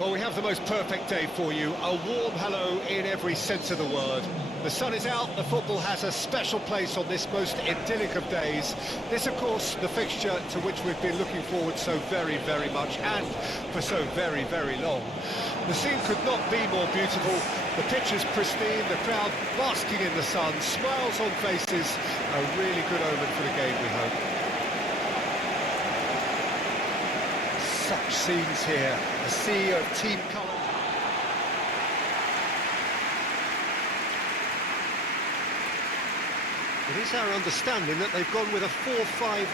Well, we have the most perfect day for you. A warm hello in every sense of the word. The sun is out, the football has a special place on this most idyllic of days. This, of course, the fixture to which we've been looking forward so very, very much, and for so very, very long. The scene could not be more beautiful. The pitch is pristine, the crowd basking in the sun, smiles on faces. A really good omen for the game, we hope. Such scenes here, a sea of team colours. It is our understanding that they've gone with a 4-5-1.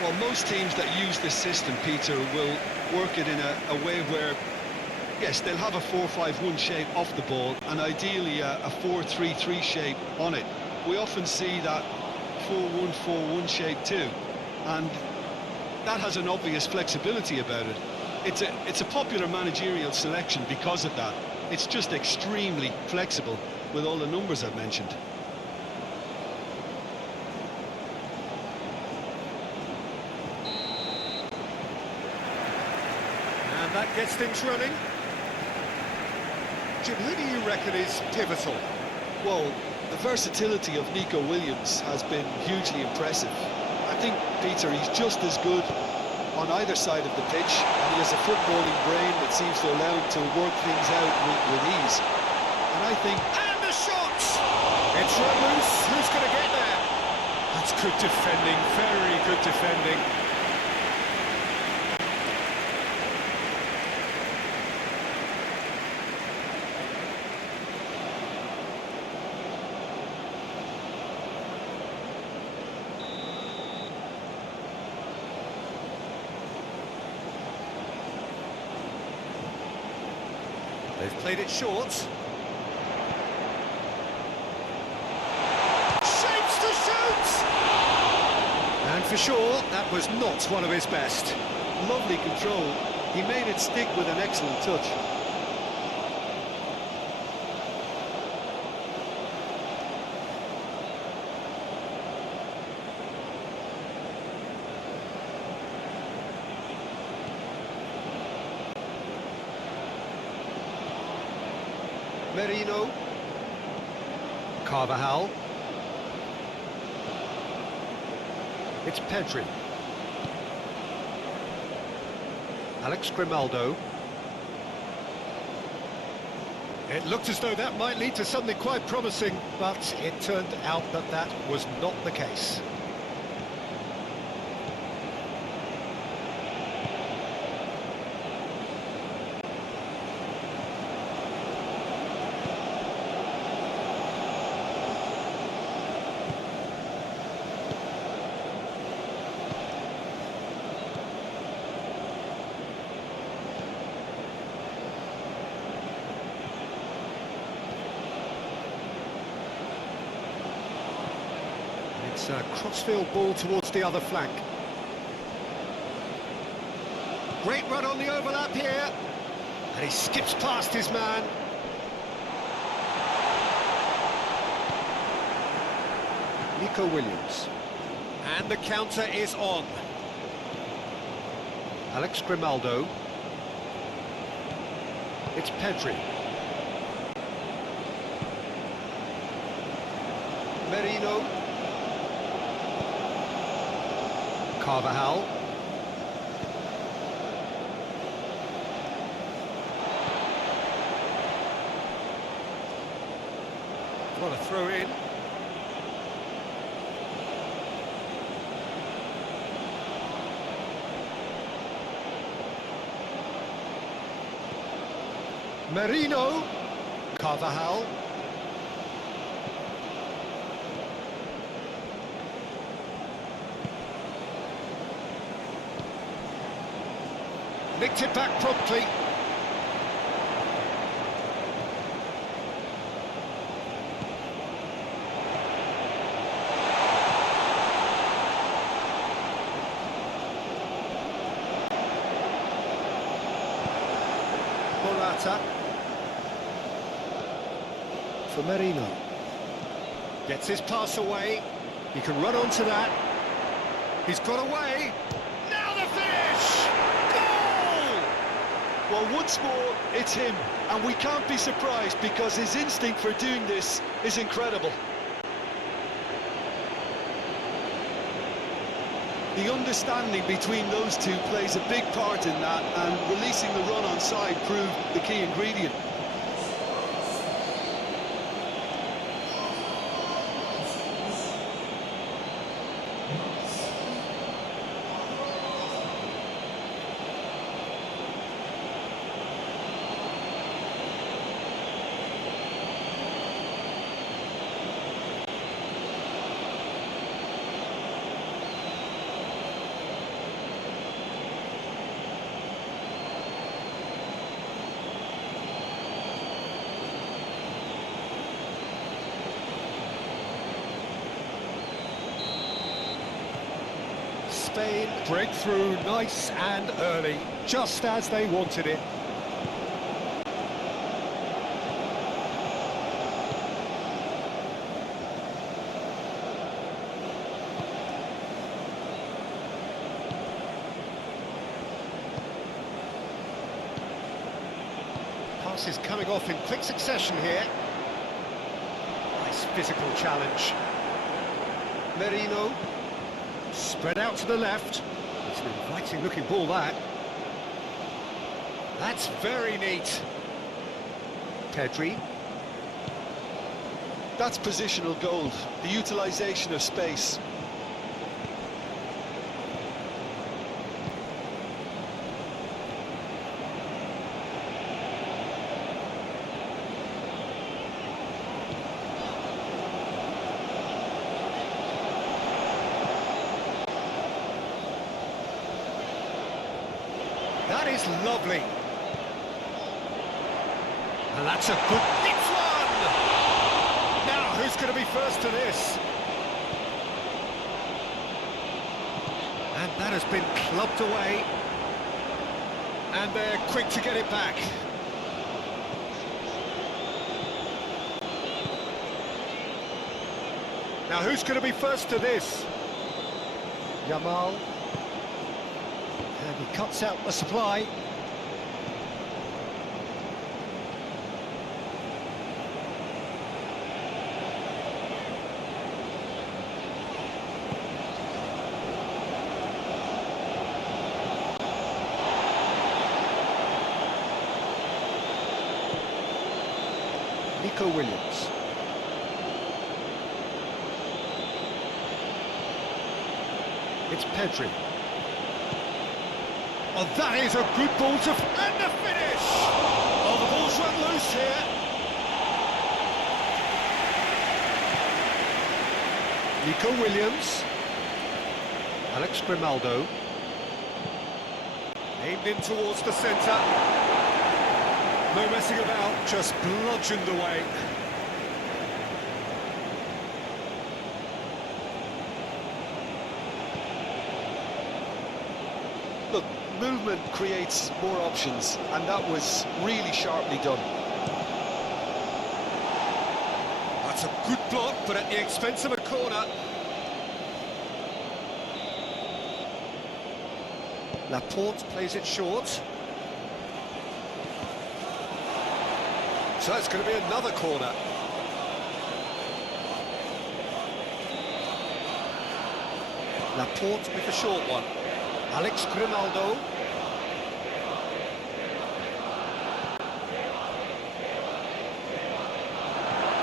Well, most teams that use this system, Peter, will work it in a way where, yes, they'll have a 4-5-1 shape off the ball, and ideally a 4-3-3 shape on it. We often see that 4-1-4-1 shape too, and that has an obvious flexibility about it. It's a popular managerial selection because of that. It's just extremely flexible with all the numbers I've mentioned. And that gets things running. Jim, who do you reckon is pivotal? Well, the versatility of Nico Williams has been hugely impressive. I think, Peter, he's just as good on either side of the pitch, and he has a footballing brain that seems to allow him to work things out with ease. And I think... And the shot! It's run loose. Who's going to get there? That's good defending, very good defending. They've played it short. Shapes to shoot! And for sure, that was not one of his best. Lovely control. He made it stick with an excellent touch. Merino. Carvajal. It's Pedri. Alex Grimaldo. It looked as though that might lead to something quite promising, but it turned out that that was not the case. It's a crossfield ball towards the other flank. Great run on the overlap here. And he skips past his man. Nico Williams. And the counter is on. Alex Grimaldo. It's Pedri. Merino. Carvajal. What a throw in. Merino. Carvajal. Nicked it back promptly. Morata. For Merino. Gets his pass away. He can run onto that. He's got away. Now the finish! Goal! Well, once more, it's him, and we can't be surprised because his instinct for doing this is incredible. The understanding between those two plays a big part in that, and releasing the run on side proved the key ingredient. Spain break through nice and early, just as they wanted it. Passes coming off in quick succession here. Nice physical challenge. Merino. Spread out to the left. It's an inviting looking ball, that. That's very neat. Pedri. That's positional gold, the utilisation of space. That is lovely. And that's a good... It's one! Now, who's going to be first to this? And that has been clubbed away. And they're quick to get it back. Now, who's going to be first to this? Yamal. And he cuts out the supply. Nico Williams. It's Pedri. Oh, that is a good ball to... And the finish! Oh, the ball's run loose here. Nico Williams. Alex Grimaldo. Aimed in towards the centre. No messing about, just bludgeoned away. Look, movement creates more options, and that was really sharply done. That's a good block, but at the expense of a corner. Laporte plays it short. So it's going to be another corner. Laporte with the short one. Alex Grimaldo.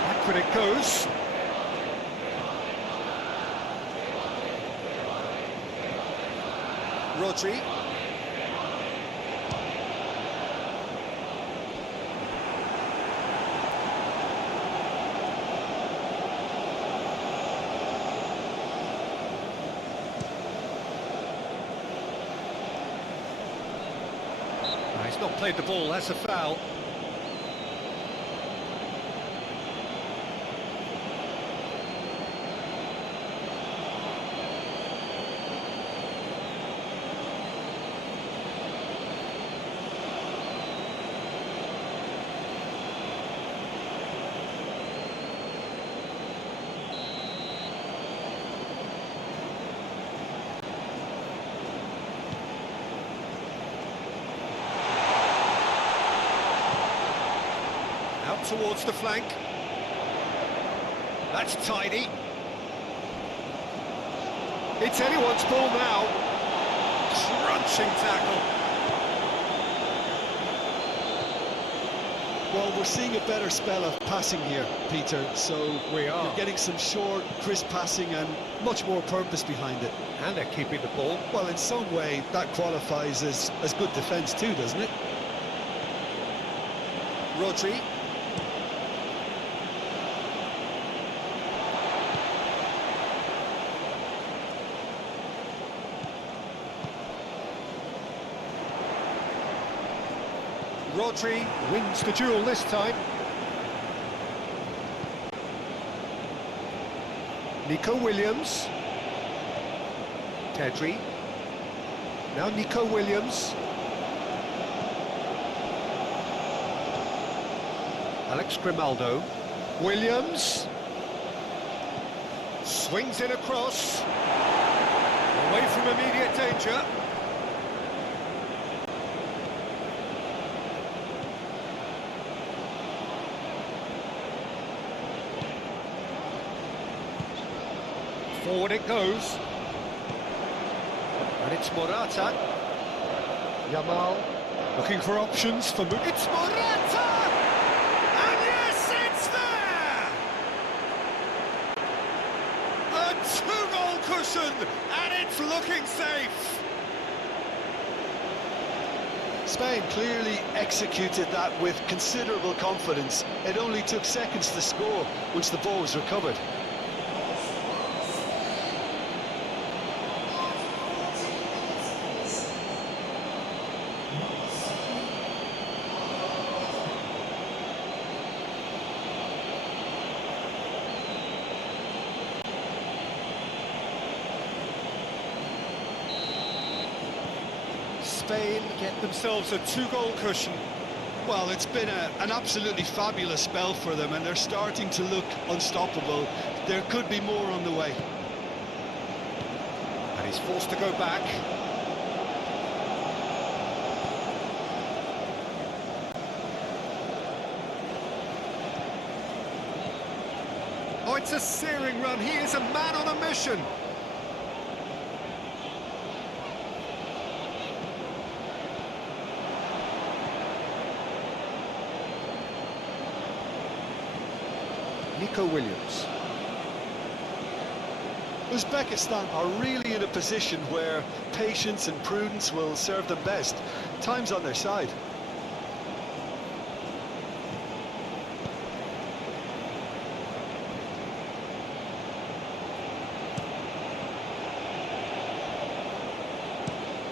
Backward it goes. Rodri. He's not played the ball, that's a foul. up towards the flank. That's tidy. It's anyone's ball now. Crunching tackle. Well, we're seeing a better spell of passing here, Peter, so We are. you're getting some short, crisp passing and much more purpose behind it. And they're keeping the ball. Well, in some way, that qualifies as good defence too, doesn't it? Rodri. Rodri wins the duel this time. Nico Williams. Pedri. Now Nico Williams. Alex Grimaldo. Williams. Swings it across. Away from immediate danger. Forward it goes. And it's Morata. Yamal looking for options for... It's Morata! And yes, it's there! A two-goal cushion, and it's looking safe. Spain clearly executed that with considerable confidence. It only took seconds to score once the ball was recovered. Spain get themselves a two-goal cushion. Well, it's been an absolutely fabulous spell for them, and they're starting to look unstoppable. There could be more on the way. And he's forced to go back. Oh, it's a searing run. He is a man on a mission. Nico Williams. Uzbekistan are really in a position where patience and prudence will serve them best. Time's on their side.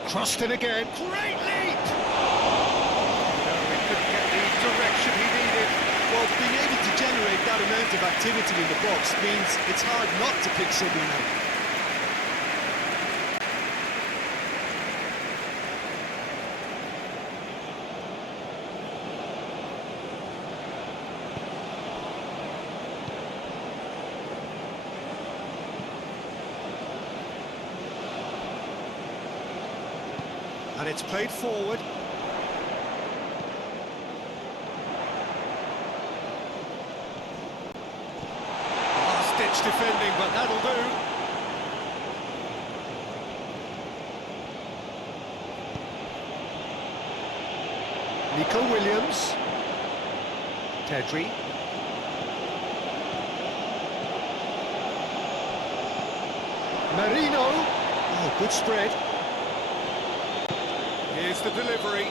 Crossed it again. Great leap! No, he couldn't get the direction he needed. Well, being able to generate that amount of activity in the box means it's hard not to pick someone out. And it's played forward. Last-ditch defending, but that'll do. Nico Williams. Pedri. Marino. Oh, good spread. Here's the delivery.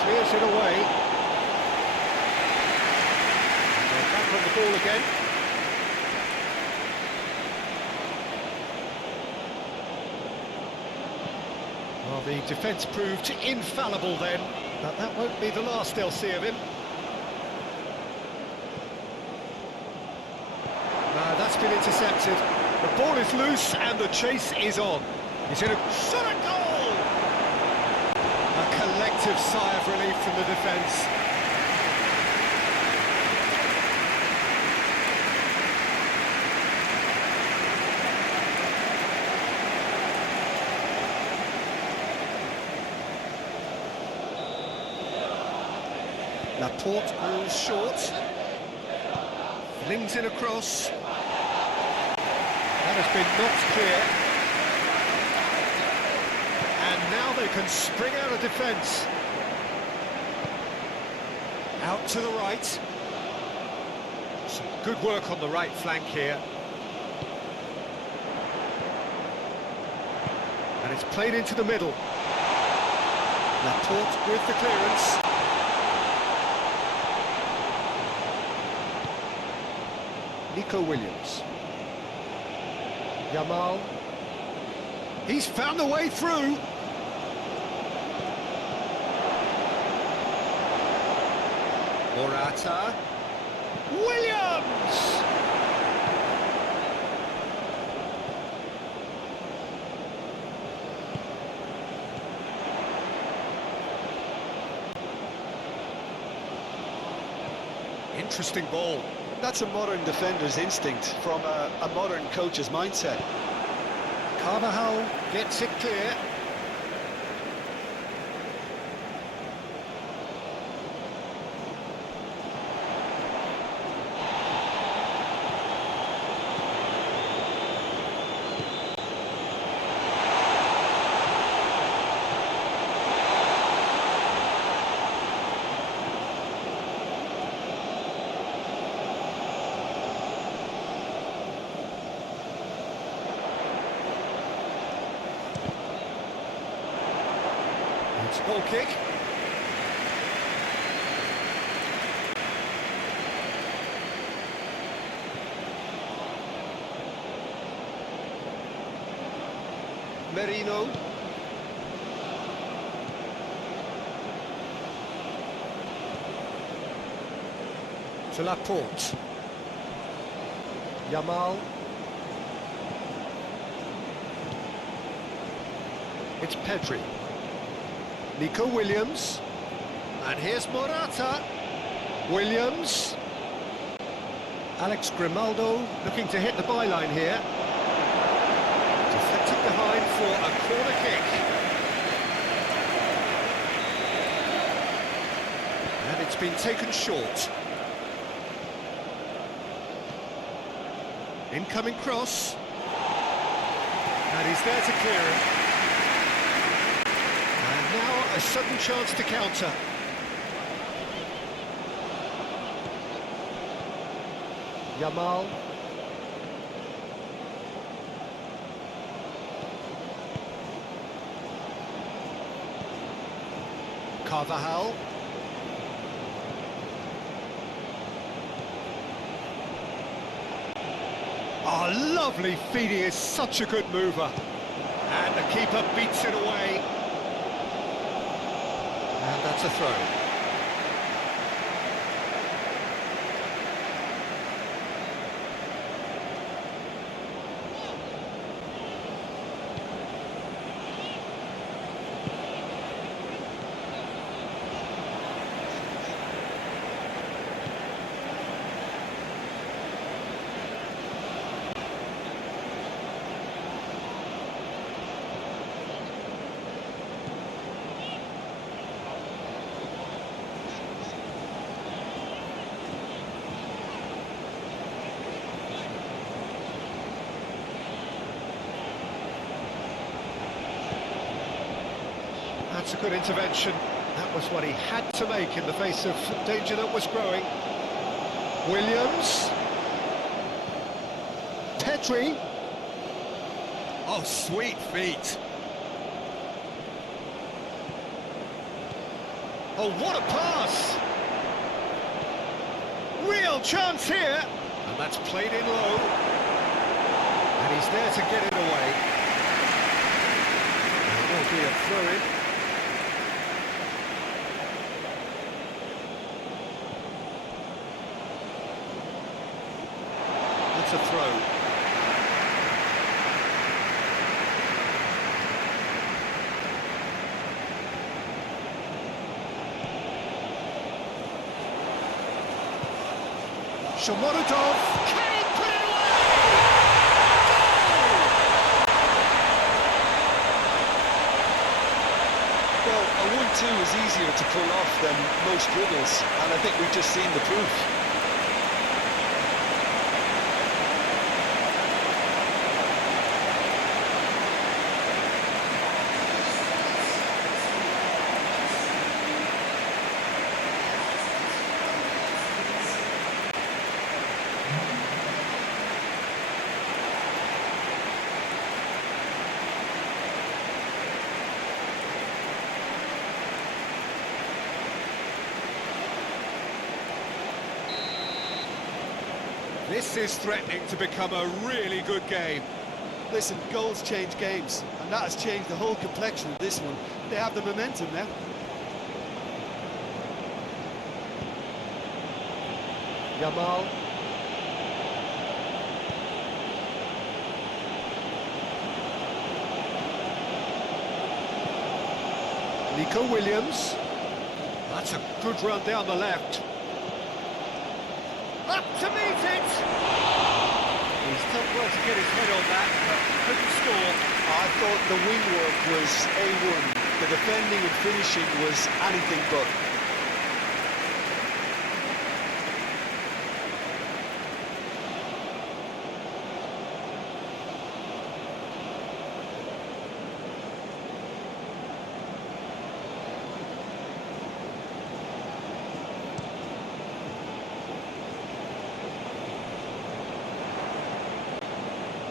Clears it away. They're back on the ball again. Well, the defence proved infallible then, but that won't be the last they'll see of him. No, that's been intercepted. The ball is loose and the chase is on. He's in a shot at goal! A collective sigh of relief from the defence. Laporte rules short. Flings it across. That has been knocked clear. And now they can spring out of defence. Out to the right. Some good work on the right flank here. And it's played into the middle. Laporte with the clearance. Nico Williams. Yamal. He's found the way through. Morata. Williams! Interesting ball. That's a modern defender's instinct from a modern coach's mindset. Carvajal gets it clear. It's goal kick. Merino. To Laporte. Yamal. It's Pedri. Nico Williams. And here's Morata. Williams. Alex Grimaldo looking to hit the byline here. Deflected behind for a corner kick. And it's been taken short. Incoming cross. And he's there to clear it. Now a sudden chance to counter. Yamal. Carvajal. Oh, lovely feed, he is such a good mover. And the keeper beats it away. And that's a throw. That's a good intervention. That was what he had to make in the face of danger that was growing. Williams. Pedri. Oh, sweet feet. Oh, what a pass! Real chance here. And that's played in low. And he's there to get it away. It will be a throw-in. That's a throw. Shomorodov, can he put it away? Well, a 1-2 is easier to pull off than most dribbles, and I think we've just seen the proof. This is threatening to become a really good game. Listen, goals change games, and that has changed the whole complexion of this one. They have the momentum now. Yamal. Nico Williams. That's a good run down the left. Up to meet it! He's done well to get his head on that, but couldn't score. I thought the wing work was A1. The defending and finishing was anything but.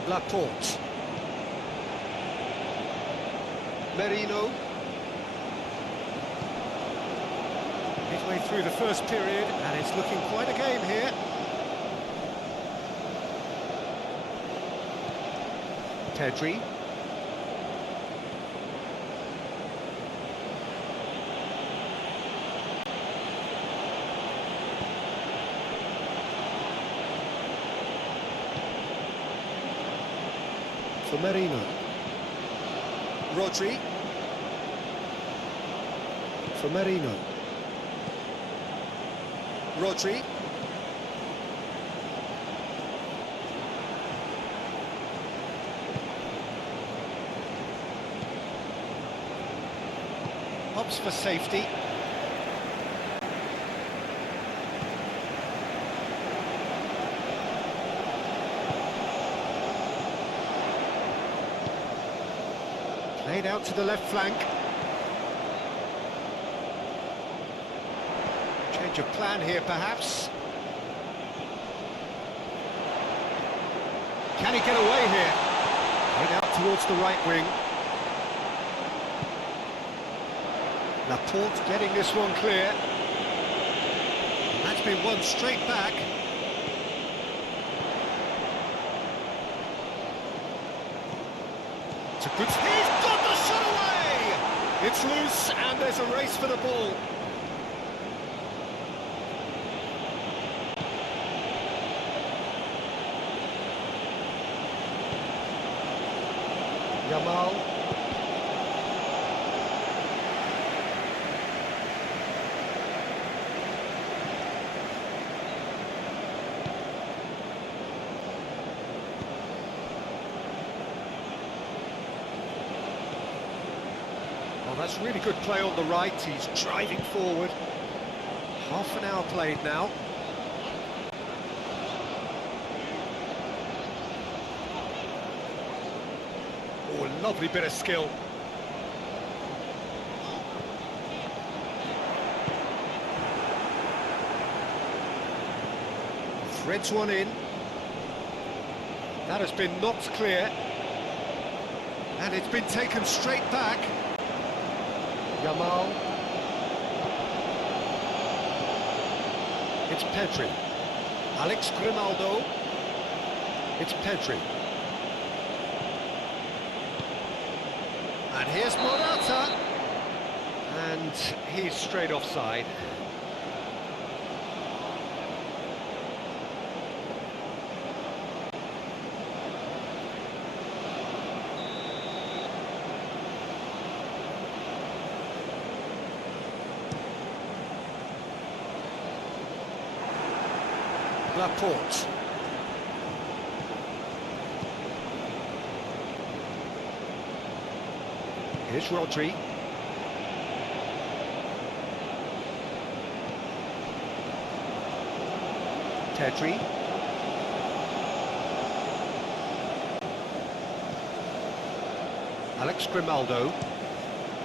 Laporte. Merino. Midway through the first period, and it's looking quite a game here. Pedri. For Merino. Rodri. For Merino. Rodri. Hops for safety. Played out to the left flank. Change of plan here, perhaps. Can he get away here? Played out towards the right wing. Laporte getting this one clear. And that's been won straight back. It's a good... He's got the shot away! It's loose and there's a race for the ball. Yamal. Well, that's really good play on the right. He's driving forward. Half an hour played now. Oh, a lovely bit of skill. Threads one in. That has been knocked clear. And it's been taken straight back. Yamal. It's Pedri. Alex Grimaldo. It's Pedri. And here's Morata. And he's straight offside. Laporte. Here's Rodri. Pedri. Alex Grimaldo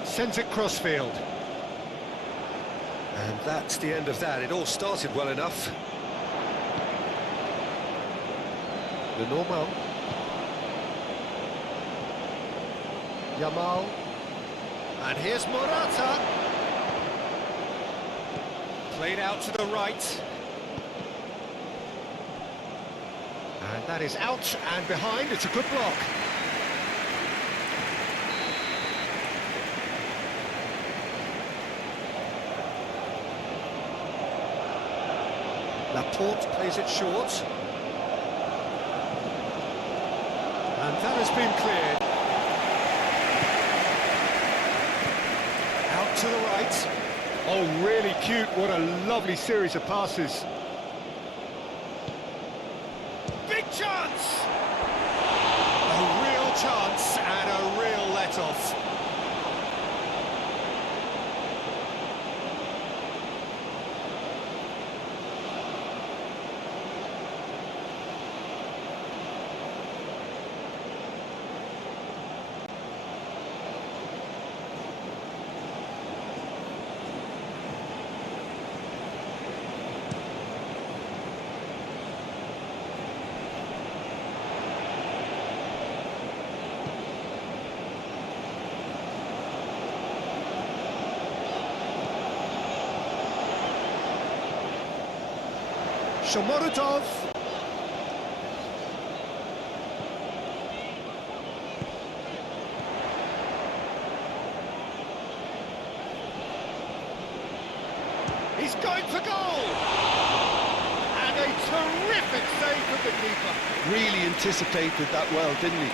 sends it crossfield. And that's the end of that. It all started well enough. The normal. Yamal. And here's Morata. Played out to the right. And that is out and behind. It's a good block. Laporte plays it short. And that has been cleared. Out to the right. Oh, really cute. What a lovely series of passes. Big chance! A real chance and a real let-off. Shomorodov. He's going for goal! And a terrific save from the keeper. Really anticipated that well, didn't he?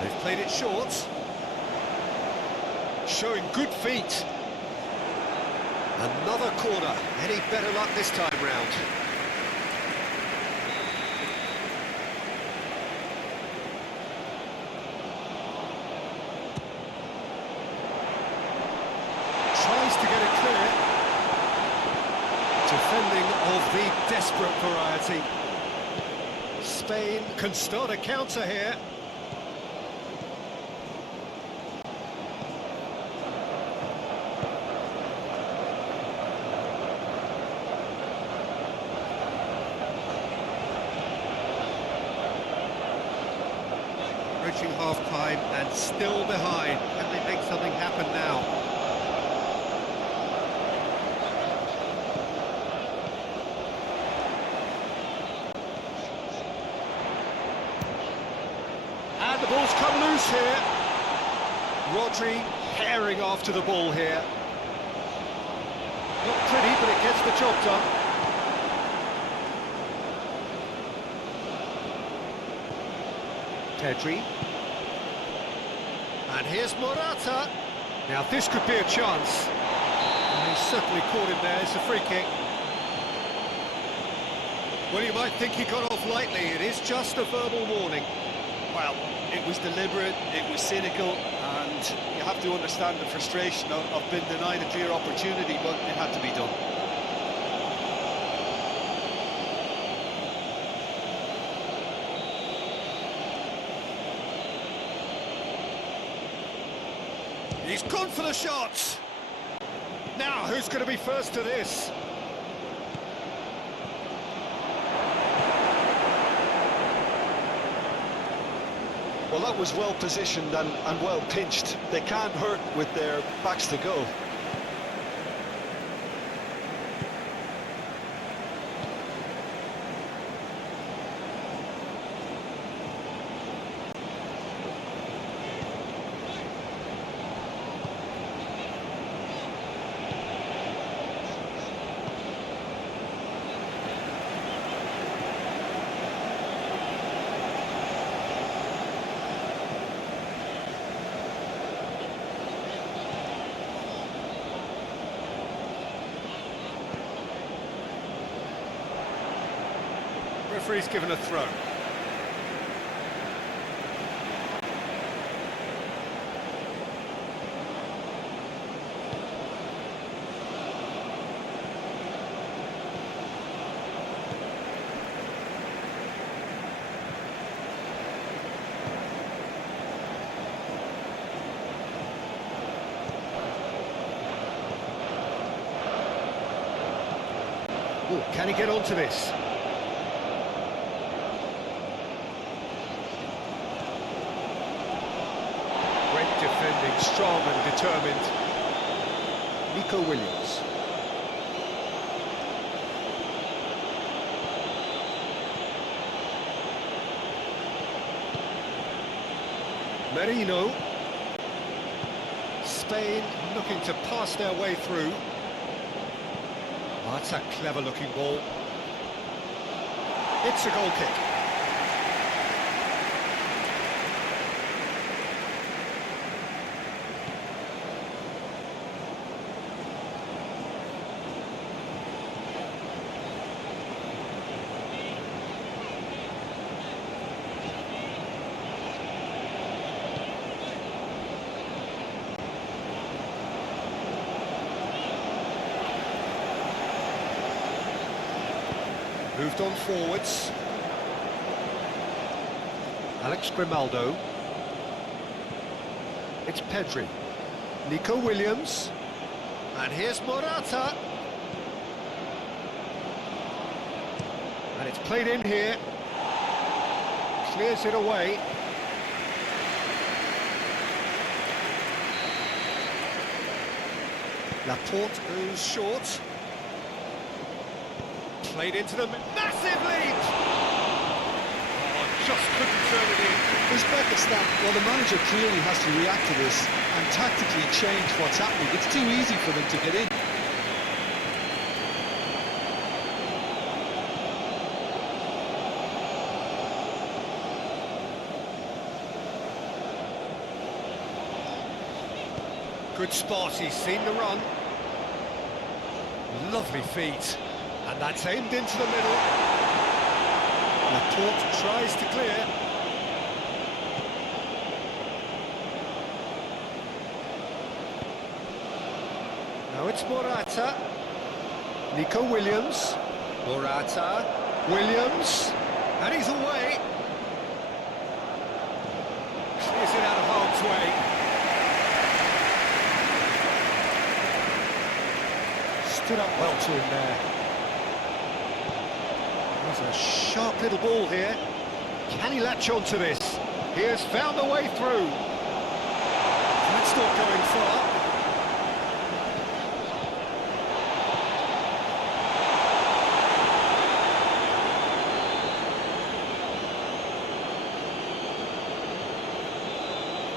They've played it short. Showing good feet. Another corner. Any better luck this time round? Tries to get it clear. Defending of the desperate variety. Spain can start a counter here. Approaching half-time and still behind. Can they make something happen now? And the ball's come loose here. Rodri herring after the ball here. Not pretty, but it gets the job done. Pedri. And here's Morata. Now this could be a chance. And he's certainly caught him there. It's a free kick. Well, you might think he got off lightly. It is just a verbal warning. Well, it was deliberate, it was cynical, and you have to understand the frustration of being denied a clear opportunity, but it had to be done. He's gone for the shots. Now, who's going to be first to this? Well, that was well positioned and well pinched. They can't hurt with their backs to goal. Referee's given a throw. Ooh, can he get onto this? Great defending, strong and determined. Nico Williams. Merino. Spain looking to pass their way through. Oh, that's a clever-looking ball. It's a goal kick. Moved on forwards. Alex Grimaldo. It's Pedri. Nico Williams. And here's Morata. And it's played in here. Clears it away. Laporte goes short. Played into them, massive lead! Oh, just couldn't turn it in. Uzbekistan, well, the manager clearly has to react to this and tactically change what's happening. It's too easy for them to get in. Good spot, he's seen the run. Lovely feet. And that's aimed into the middle. Laporte tries to clear. Now it's Morata. Nico Williams. Morata. Williams. And he's away. Clears it out of harm's way. Stood up well to him there. There's a sharp little ball here. Can he latch onto this? He has found a way through. That's not going far.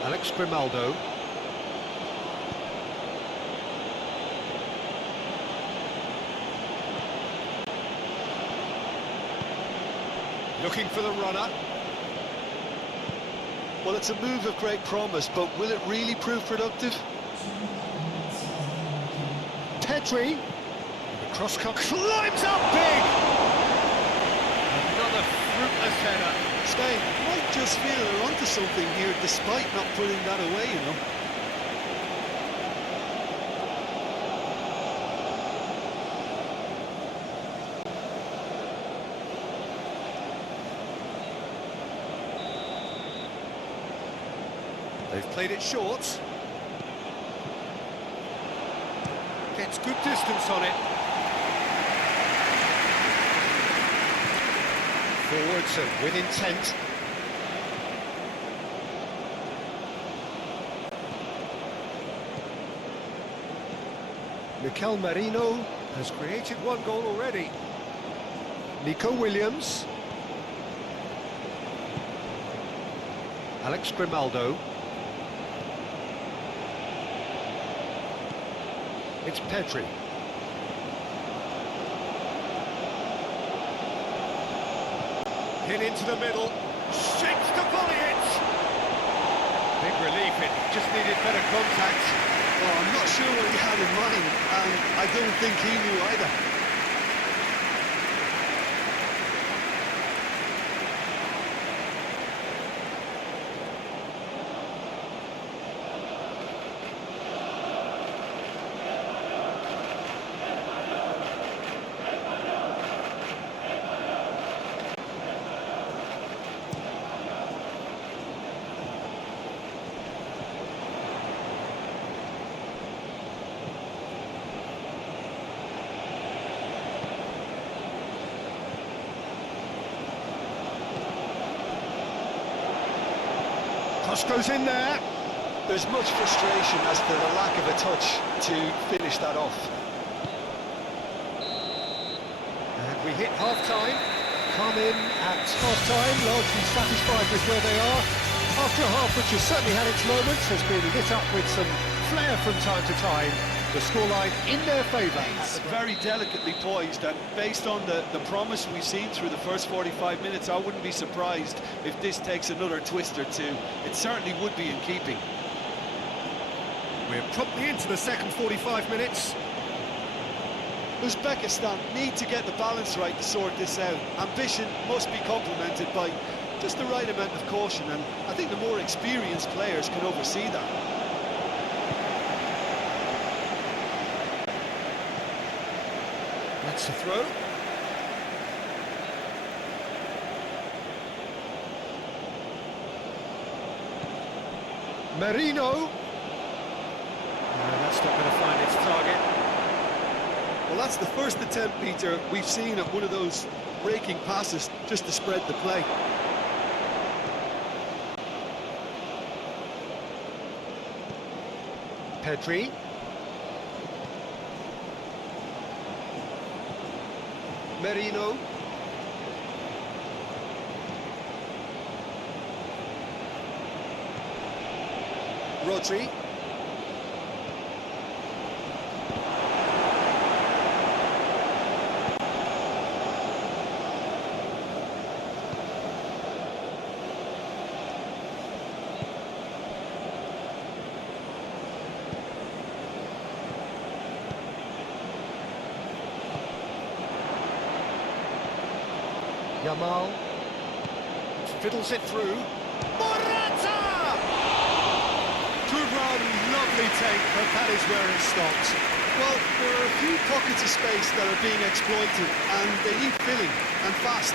Alex Grimaldo. Looking for the runner. Well, it's a move of great promise, but will it really prove productive? Pedri. The cross-cut climbs up big! Another fruitless header. Spain might just feel they're onto something here, despite not putting that away, you know. They've played it short. Gets good distance on it. Forwards and with intent. Mikel Merino has created one goal already. Nico Williams. Alex Grimaldo. It's Pedri. Hit into the middle. Shakes to volley it! Big relief, it just needed better contact. Well, I'm not sure what he had in mind, and I don't think he knew either. Cross goes in there. There's much frustration as to the lack of a touch to finish that off. And we hit half-time. Come in at half-time, largely satisfied with where they are. After a half which has certainly had its moments, has been lit up with some flair from time to time. The scoreline in their favour. It's very delicately poised, and based on the promise we've seen through the first 45 minutes, I wouldn't be surprised if this takes another twist or two. It certainly would be in keeping. We're promptly into the second 45 minutes. Uzbekistan need to get the balance right to sort this out. Ambition must be complemented by just the right amount of caution, and I think the more experienced players can oversee that. That's the throw. Merino. That's not going to find its target. Well, that's the first attempt, Peter, we've seen at one of those raking passes just to spread the play. Pedri. Merino. Rodri. Yamal fiddles it through. Morata! Good run, lovely take, but that is where it stopped. Well, there are a few pockets of space that are being exploited, and they need filling, and fast.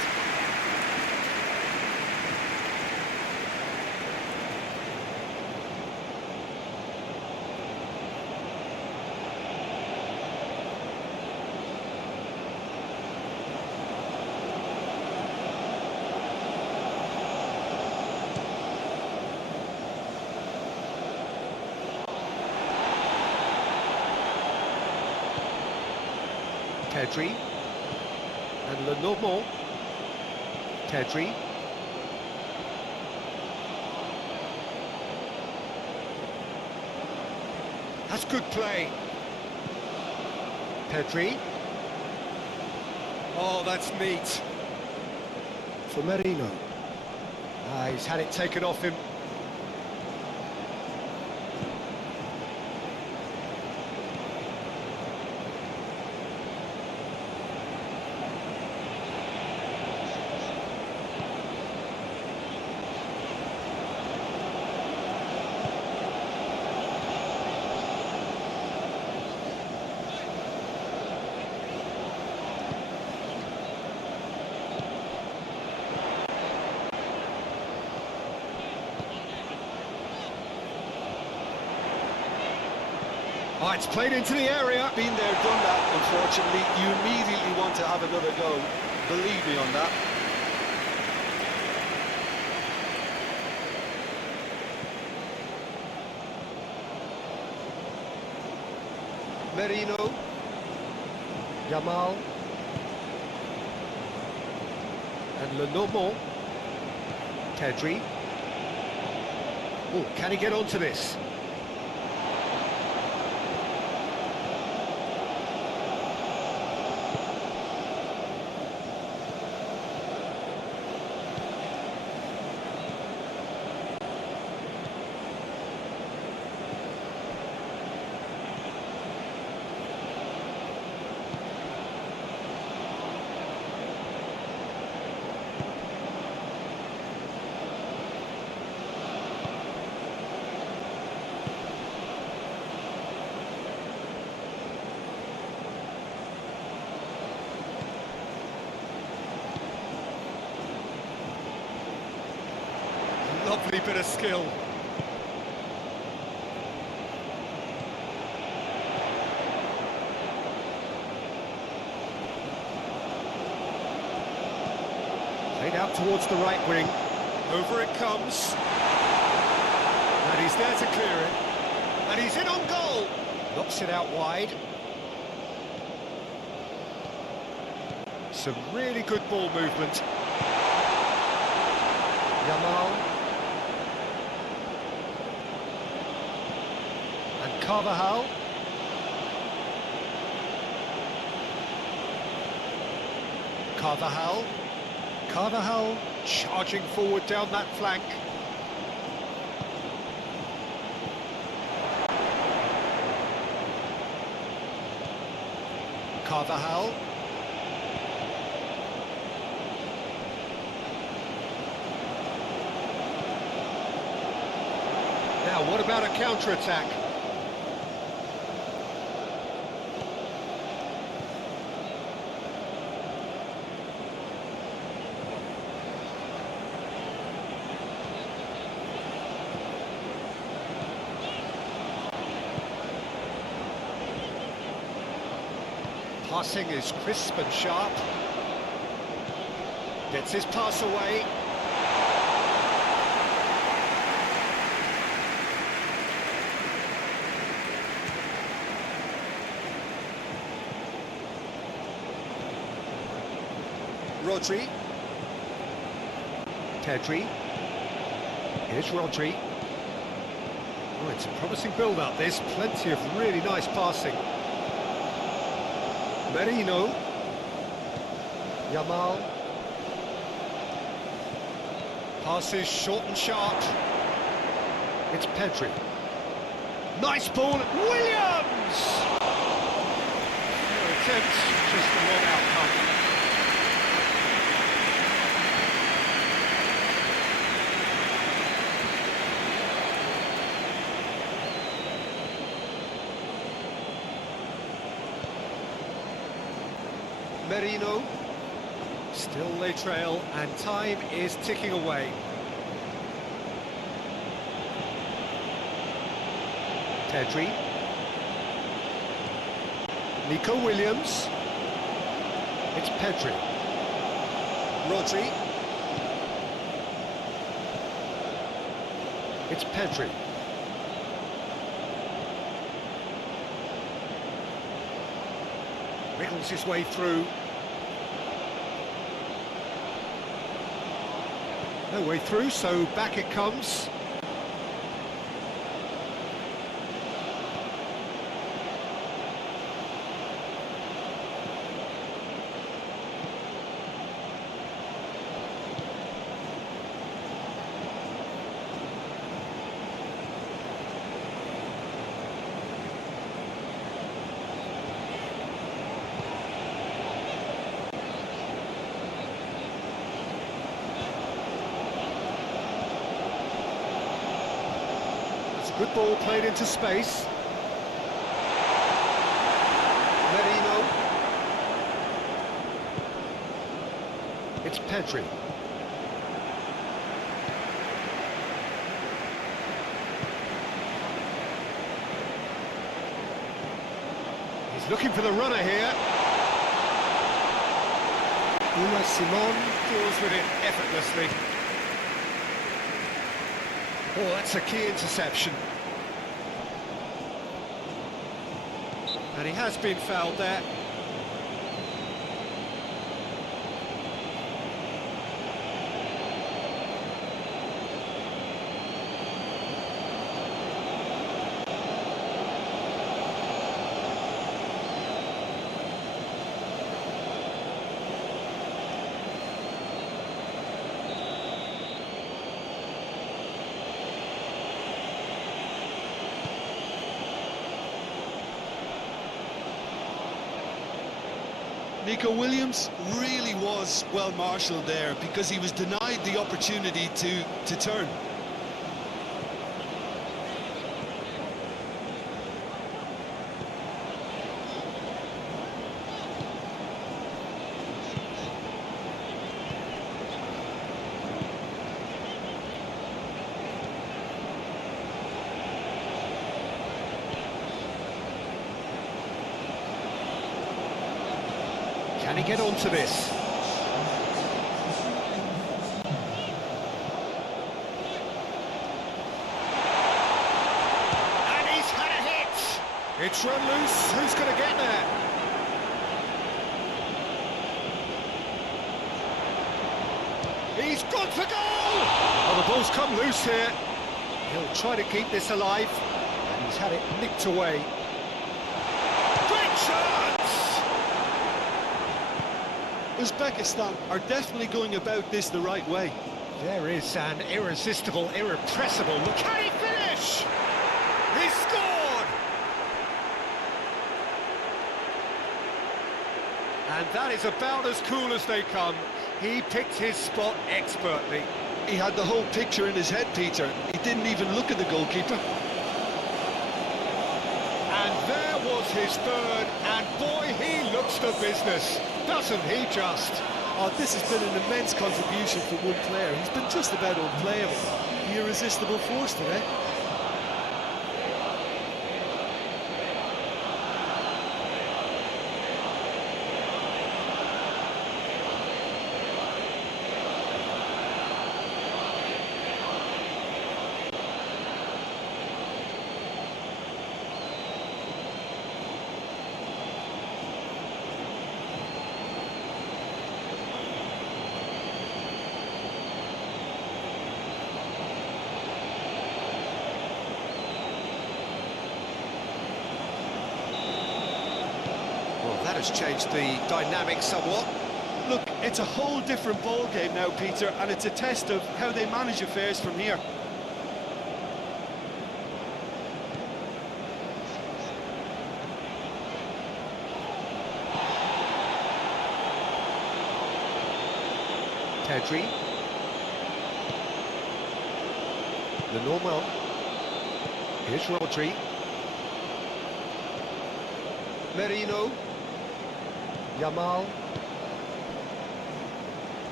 Pedri and Lenormand. Pedri. That's good play. Pedri. Oh, that's neat. For Merino. He's had it taken off him. Oh, it's played into the area. Been there, done that, unfortunately. You immediately want to have another go. Believe me on that. Merino. Yamal. And Lenormand. Pedri. Oh, can he get onto this? Lovely bit of skill. Played out towards the right wing. Over it comes. And he's there to clear it. And he's in on goal. Knocks it out wide. Some really good ball movement. Yamal. And Carvajal. Carvajal charging forward down that flank. Carvajal. Now, what about a counter-attack? Passing is crisp and sharp. Gets his pass away. Rodri. Pedri. Here's Rodri. Oh, it's a promising build-up. There's plenty of really nice passing. Merino. Yamal. Passes short and sharp. It's Pedri. Nice ball. Williams! No attempt, just the wrong outcome. Merino, still they trail, and time is ticking away. Pedri. Nico Williams. It's Pedri. Rodri. It's Pedri. Wriggles his way through. No way through, so back it comes. Good ball played into space. Merino. It's Pedri. He's looking for the runner here. Una Simon deals with it effortlessly. Oh, that's a key interception. And he has been fouled there. Nico Williams really was well marshalled there because he was denied the opportunity to turn. Can he get onto this? It's run loose. Who's going to get there? He's gone for goal! Oh, the ball's come loose here. He'll try to keep this alive, and he's had it nicked away. Great chance! Uzbekistan are definitely going about this the right way. There is an irresistible, irrepressible. Look, can he finish? He scored! And that is about as cool as they come. He picked his spot expertly. He had the whole picture in his head, Peter. He didn't even look at the goalkeeper. And there was his third, and boy, he looks the business, doesn't he just? Oh, this has been an immense contribution for one player. He's been just about unplayable. The irresistible force today. Well, that has changed the dynamic somewhat. Look, it's a whole different ball game now, Peter, and it's a test of how they manage affairs from here. Pedri. The normal. Here's Rodri. Merino. Yamal.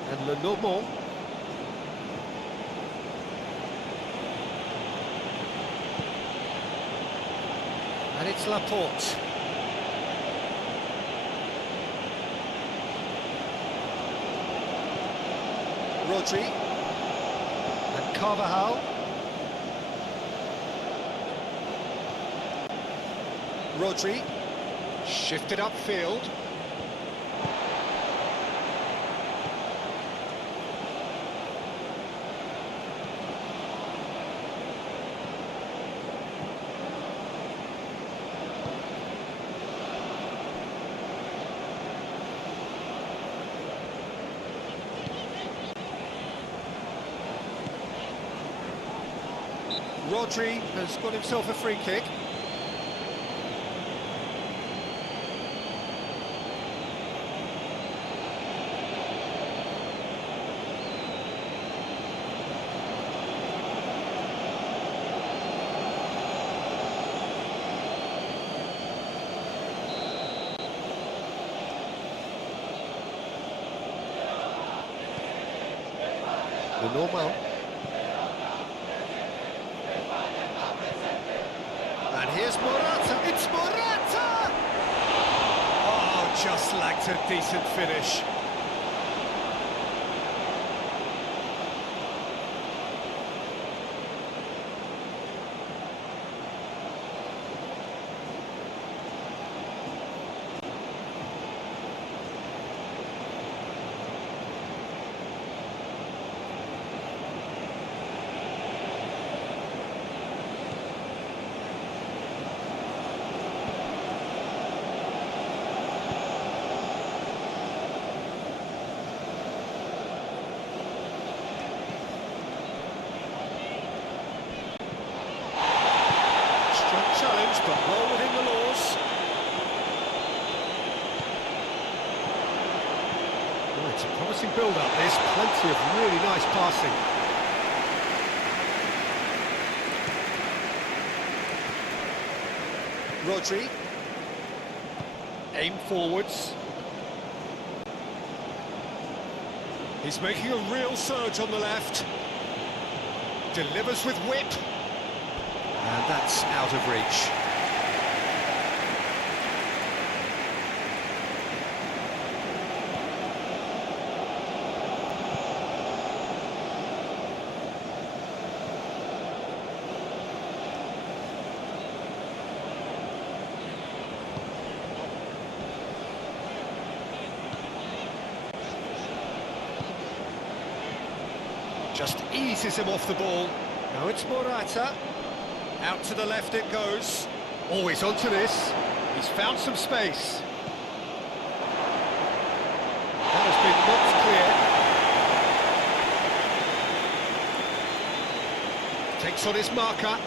And Lenormand. And it's Laporte. Rodri. And Carvajal. Rodri. Shifted upfield. Rodri has got himself a free kick. The normal. And here's Morata. It's Morata! Oh, just lacked a decent finish. Challenge, but well within the laws. Oh, it's a promising build-up. There's plenty of really nice passing. Rodri. Aim forwards. He's making a real surge on the left. Delivers with whip. And that's out of reach. Just eases him off the ball. Now it's Morata. Out to the left it goes. Always onto this. He's found some space. That has been knocked clear. Takes on his marker.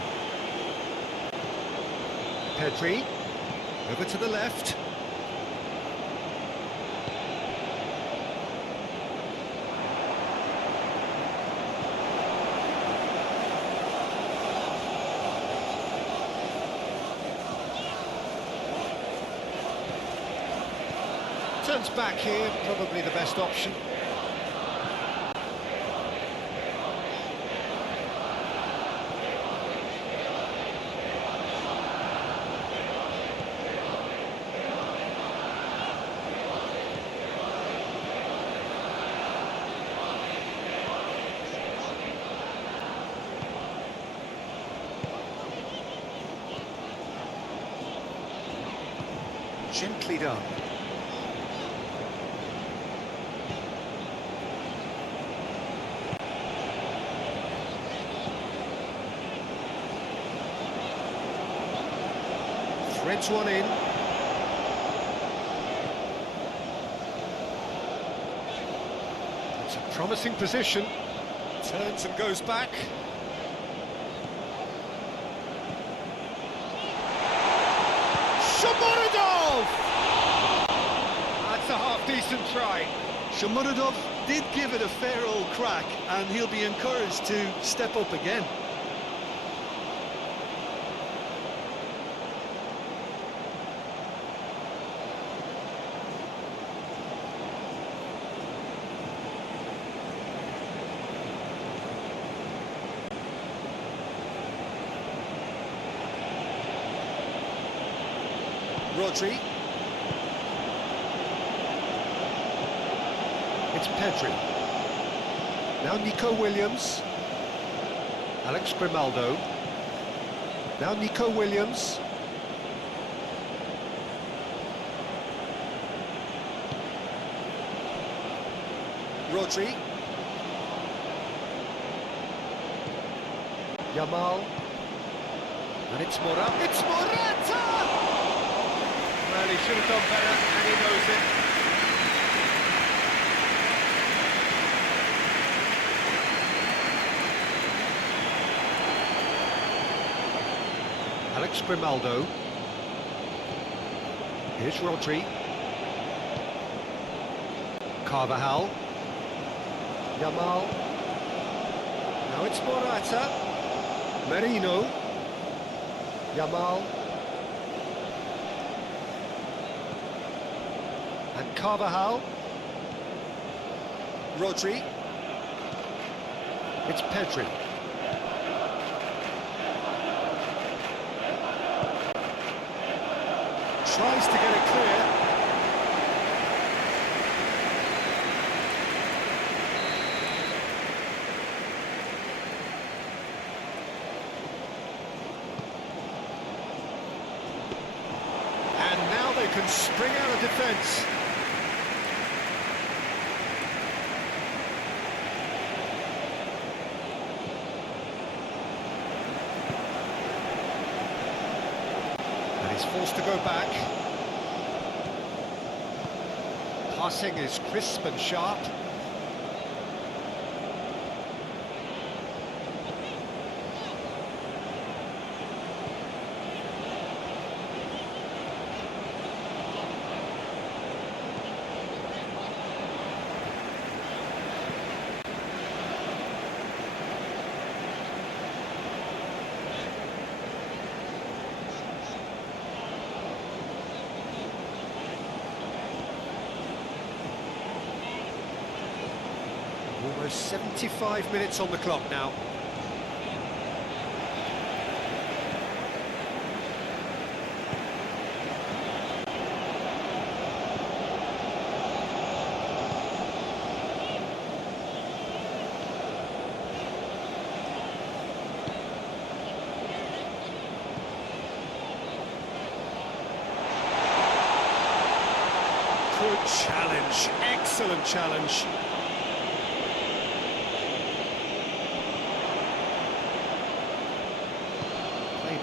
Pedri. Over to the left. Turns back here, probably the best option. Gently done. Threads one in. It's a promising position. Turns and goes back. Shomurodov! That's a half-decent try. Shomurodov did give it a fair old crack, and he'll be encouraged to step up again. Rodri. It's Pedri. Now Nico Williams. Alex Grimaldo. Now Nico Williams. Rodri. Yamal. And it's Morata. It's Morata! Well, he should have done better, and he knows it. Alex Grimaldo. Here's Rodri. Carvajal. Yamal. Now it's Morata. Merino. Yamal. And Carvajal. Rodri. It's Pedri. Tries to get it clear. And now they can spring out of defence. He's forced to go back. Passing is crisp and sharp. Almost 75 minutes on the clock now. Good challenge, excellent challenge.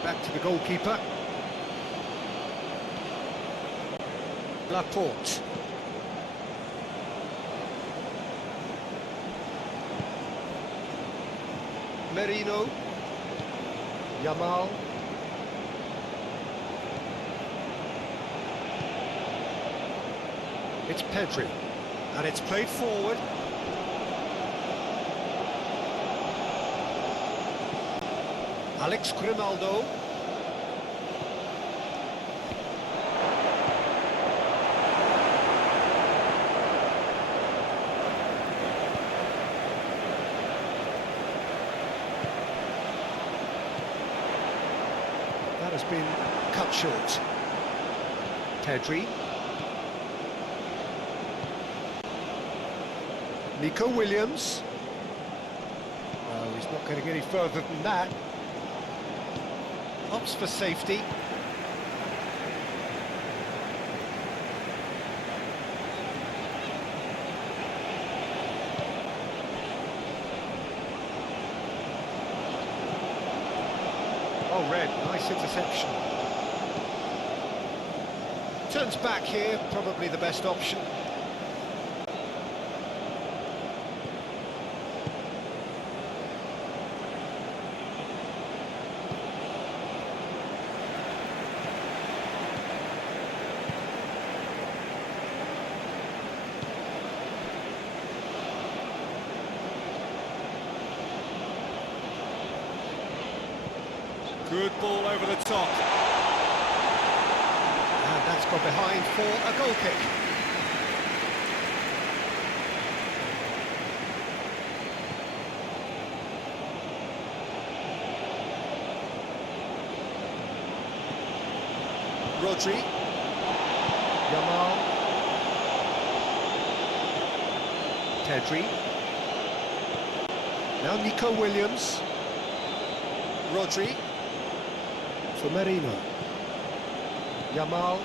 Back to the goalkeeper. Laporte. Merino. Yamal. It's Pedri. And it's played forward. Alex Grimaldo. That has been cut short. Pedri. Nico Williams. Oh, he's not going to get any further than that. Opts for safety. Oh, red, nice interception. Turns back here, probably the best option. Good ball over the top. And that's gone behind for a goal kick. Rodri. Yamal. Pedri. Now Nico Williams. Rodri. For Merino. Yamal.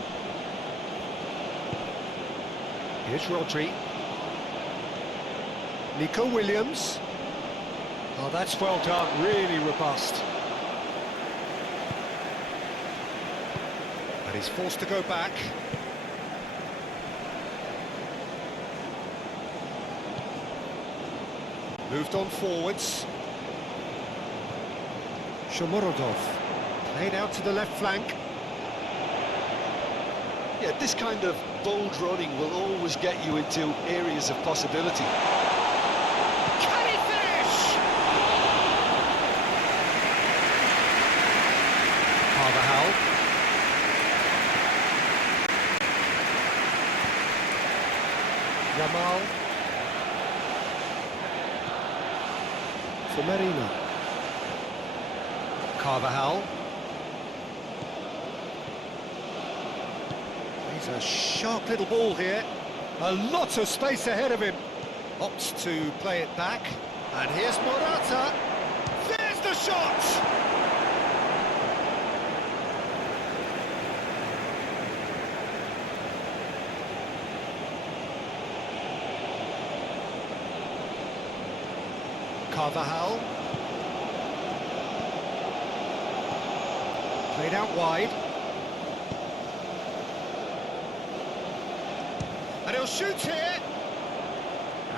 Here's Rodri. Nico Williams. Oh, that's well done, really robust. And he's forced to go back. Moved on forwards. Shomurodov. Played out to the left flank. Yeah, this kind of bold running will always get you into areas of possibility. Can he finish? Carvajal. Yamal. For Merino. Carvajal. He's a sharp little ball here. A lot of space ahead of him. Opts to play it back. And here's Morata. There's the shot! Carvajal. Played out wide. And he'll shoot here.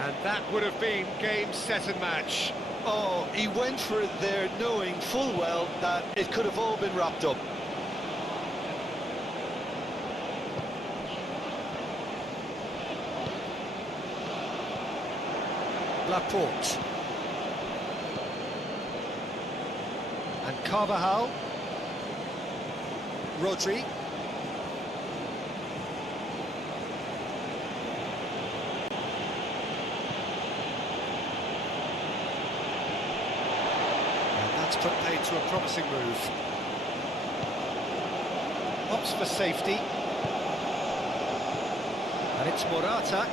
And that would have been game, set and match. Oh, he went for it there knowing full well that it could have all been wrapped up. Laporte. And Carvajal. Rodri. And that's put paid to a promising move. Opts for safety. And it's Morata.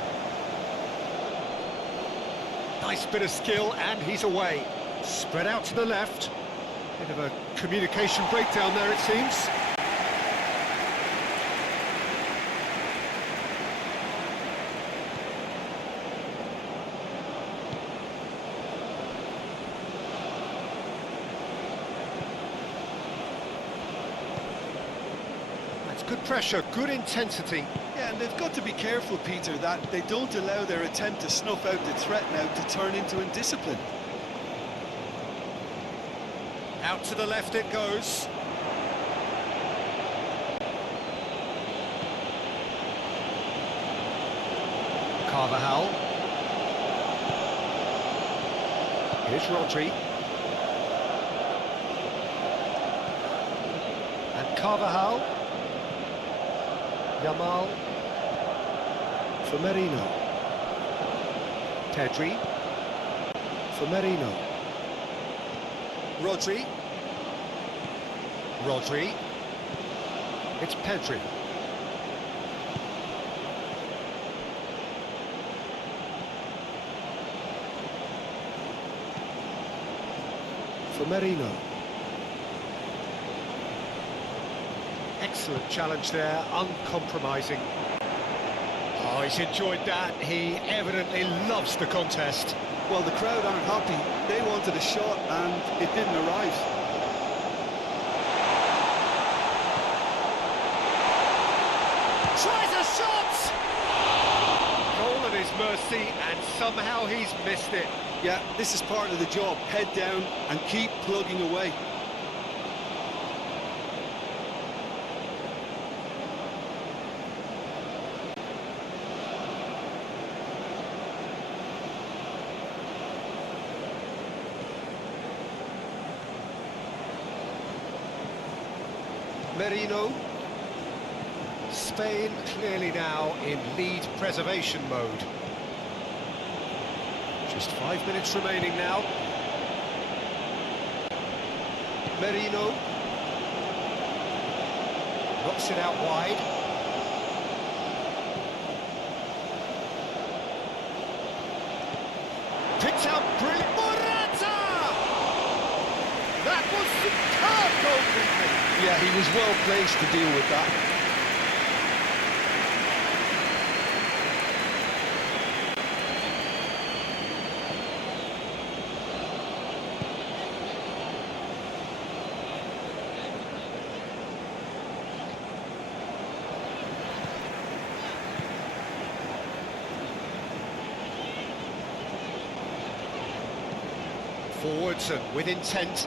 Nice bit of skill, and he's away. Spread out to the left. Bit of a communication breakdown there, it seems. Good pressure, good intensity. Yeah, and they've got to be careful, Peter, that they don't allow their attempt to snuff out the threat now to turn into indiscipline. Out to the left it goes. Carvajal. Here's Rodri. And Carvajal. Yamal. For Merino. Pedri. For Merino. Rodri. Rodri. It's Pedri. For Merino. Excellent challenge there, uncompromising. Oh, he's enjoyed that. He evidently loves the contest. Well, the crowd aren't happy. They wanted a shot and it didn't arrive. Tries a shot! Goal at his mercy, and somehow he's missed it. Yeah, this is part of the job. Head down and keep plugging away. Merino. Spain clearly now in lead preservation mode. Just 5 minutes remaining now. Merino. Knocks it out wide. Picks out brilliant. Morata! That was superb goalkeeping. Yeah, he was well placed to deal with that. Forwards and with intent.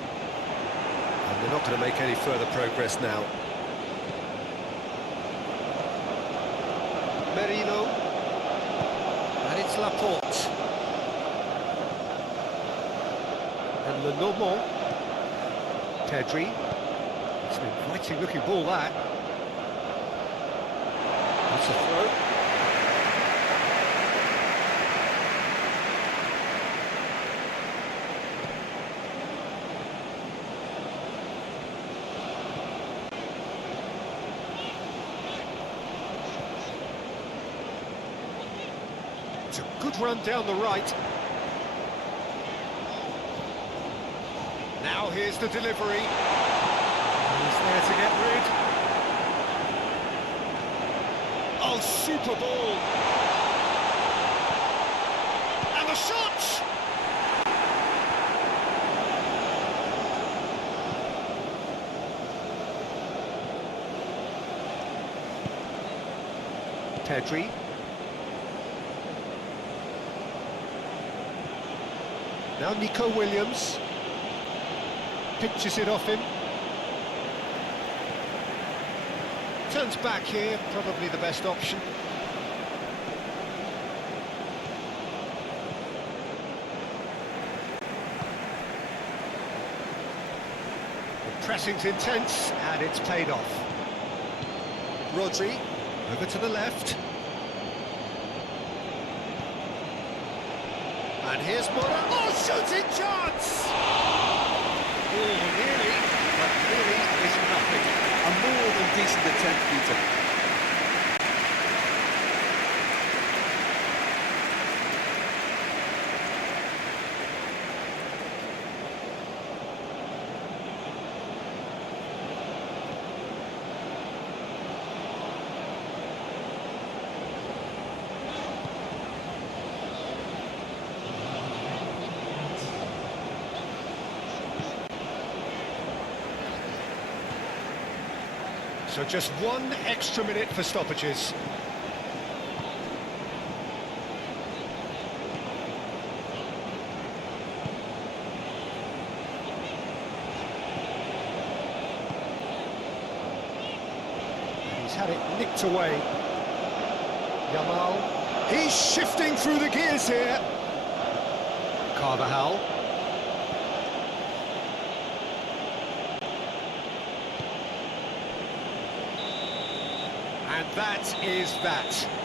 And they're not going to make any further progress now. Merino. And it's Laporte. And Lenormand. Pedri. It's an inviting looking ball, that. That's a throw. It's a good run down the right. Now here's the delivery. He's there to get rid. Oh, super ball. And the shot! Pedri. Now Nico Williams. Pinches it off him. Turns back here, probably the best option. The pressing's intense, and it's paid off. Rodri, over to the left. And here's Morata. Oh, shooting chance! Oh, nearly, but really is nothing. A more than decent attempt, Peter. So just 1 extra minute for stoppages. He's had it nicked away. Yamal. He's shifting through the gears here. Carvajal. And that is that.